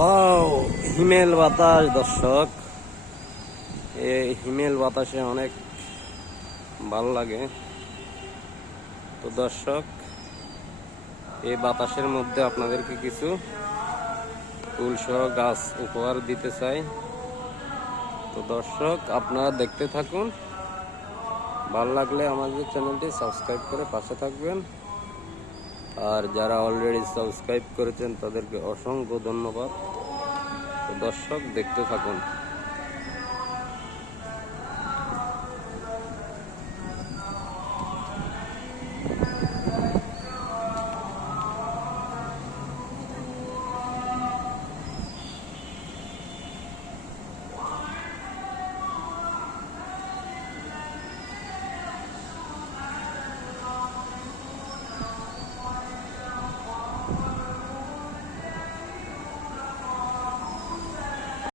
Wow, হিমেল বাতাস দর্শক। এই হিমেল বাতাসে অনেক ভালো লাগে। তো দর্শক, এই বাতাসের মধ্যে আপনাদেরকে কিছু ফুল সহ গাছ উপহার দিতে চাই। তো দর্শক, আপনারা দেখতে থাকুন। ভালো লাগলে আমাদের চ্যানেলটি সাবস্ক্রাইব করে পাশে থাকবেন। আর যারা অলরেডি সাবস্ক্রাইব করেছেন তাদেরকে অসংখ্য ধন্যবাদ। তো দর্শক, দেখতে থাকুন।